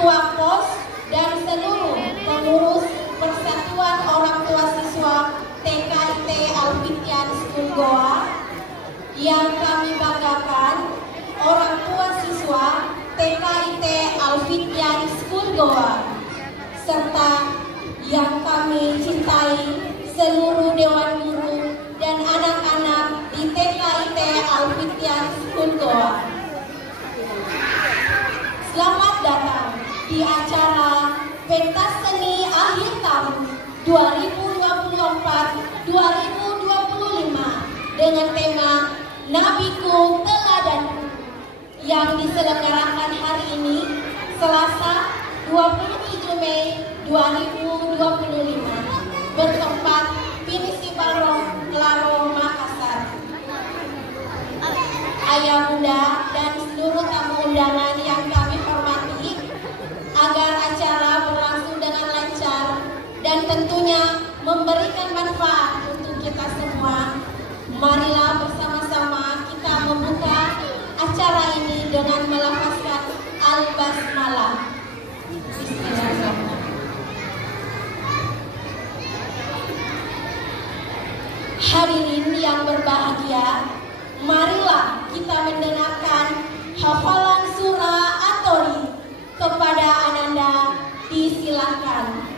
Ketua POS dan seluruh pengurus Persatuan Orang Tua Siswa TKIT Al-Fityan School Goa. Yang kami banggakan, orang tua siswa TKIT Al-Fityan School Goa, serta yang kami cintai seluruh Dewan Guru dan anak-anak di TKIT Al-Fityan School Goa. Selamat datang di acara pentas seni akhir tahun 2024-2025 dengan tema Nabiku Teladanku yang diselenggarakan hari ini Selasa 27 Mei 2025 bertempat Municipal Laro Makassar. Ayah bunda dan seluruh tamu undangan yang kami hormati, agar acara berlangsung dengan lancar dan tentunya memberikan manfaat untuk kita semua, marilah bersama-sama kita membuka acara ini dengan melafazkan Al-Basmalah. Bismillahirrahmanirrahim. Hadirin yang berbahagia, marilah kita mendengarkan hafalan surah At-Thauri. Kepada Ananda disilahkan.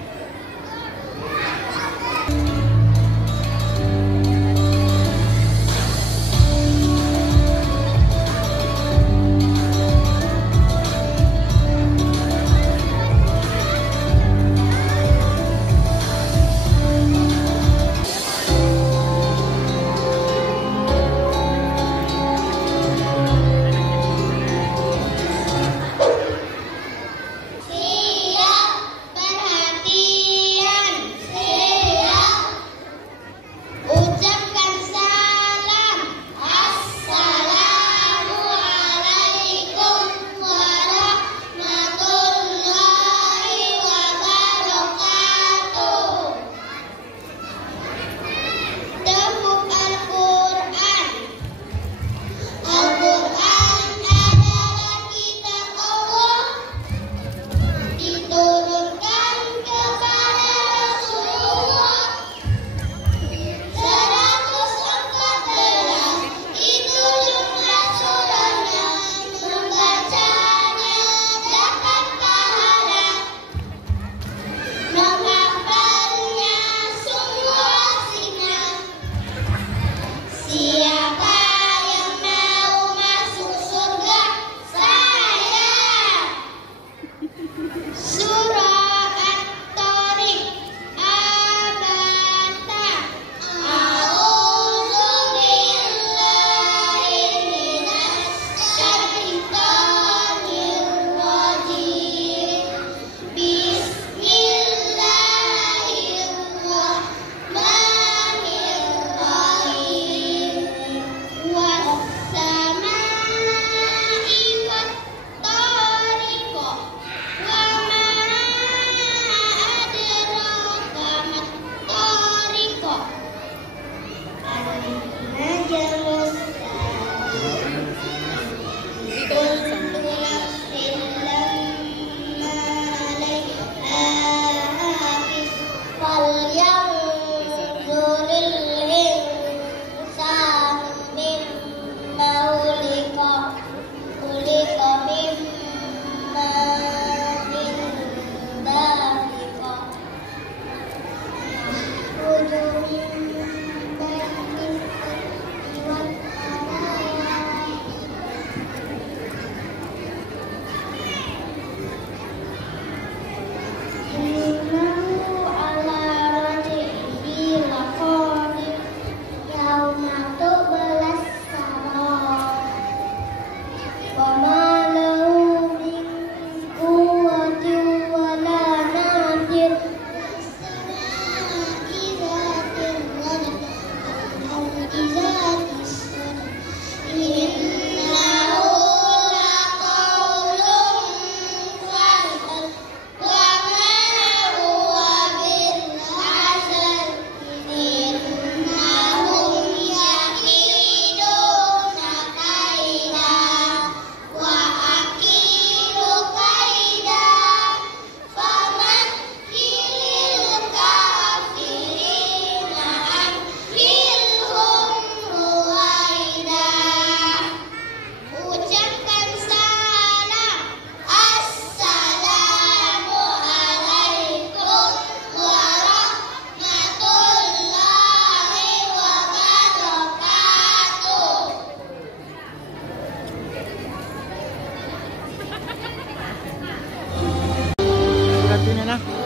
sana.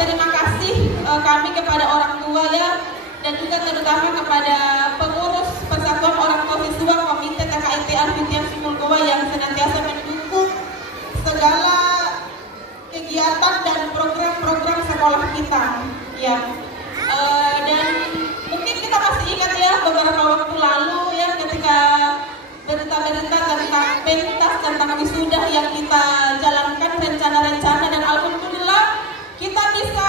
terima kasih kami kepada orang tua ya, dan juga terutama kepada pengurus Persatuan Orang Tua Siswa Komite KKNT Alfitian Sumul Goa yang senantiasa mendukung segala kegiatan dan program-program sekolah kita ya. Dan mungkin kita masih ingat ya beberapa waktu lalu ya, ketika berita-berita tentang pentas, tentang wisuda yang kita jalankan rencana-rencana, dan alhamdulillah kita bisa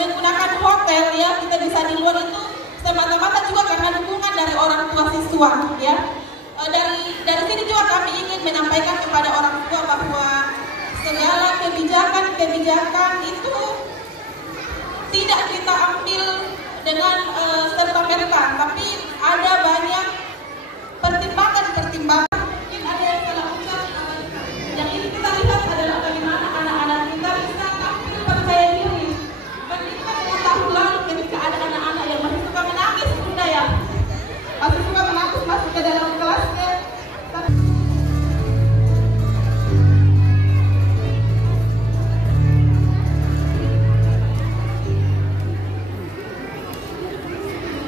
menggunakan hotel ya, kita bisa di luar itu semata-mata juga karena dukungan dari orang tua siswa ya. Dari sini juga kami ingin menyampaikan kepada orang tua bahwa segala kebijakan itu tidak kita ambil dengan serta-merta, tapi ada banyak pertimbangan. Mungkin ada yang salah ucap, yang ini kita lihat adalah bagaimana anak-anak kita bisa tampil percaya diri. Ketika tahun lalu ketika ada anak-anak yang masih suka menangis, bunda ya, masih suka menangis masuk ke dalam kelasnya.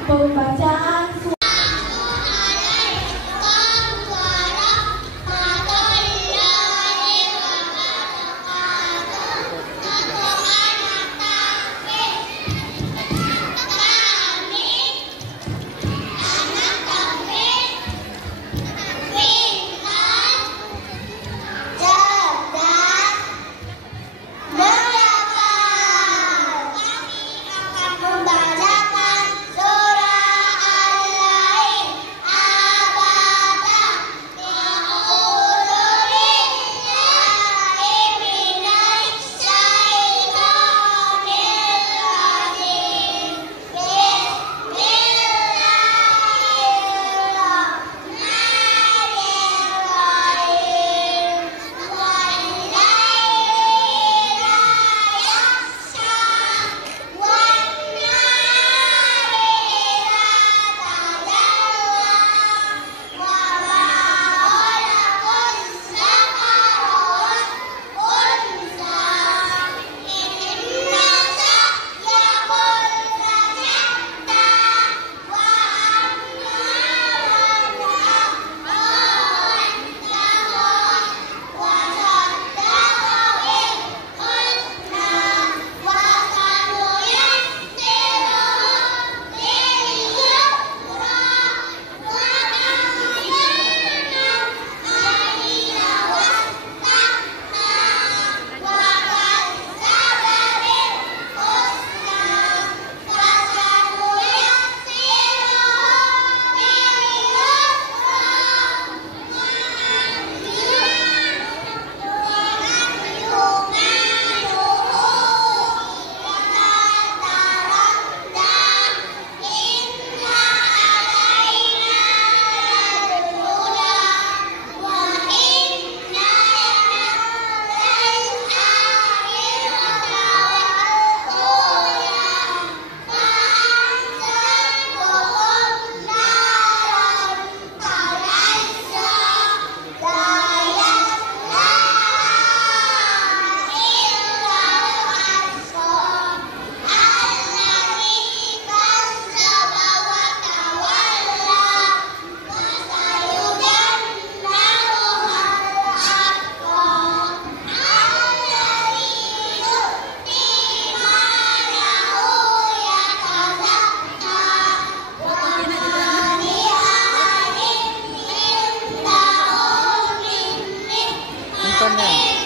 Pembacaan Handphonenya.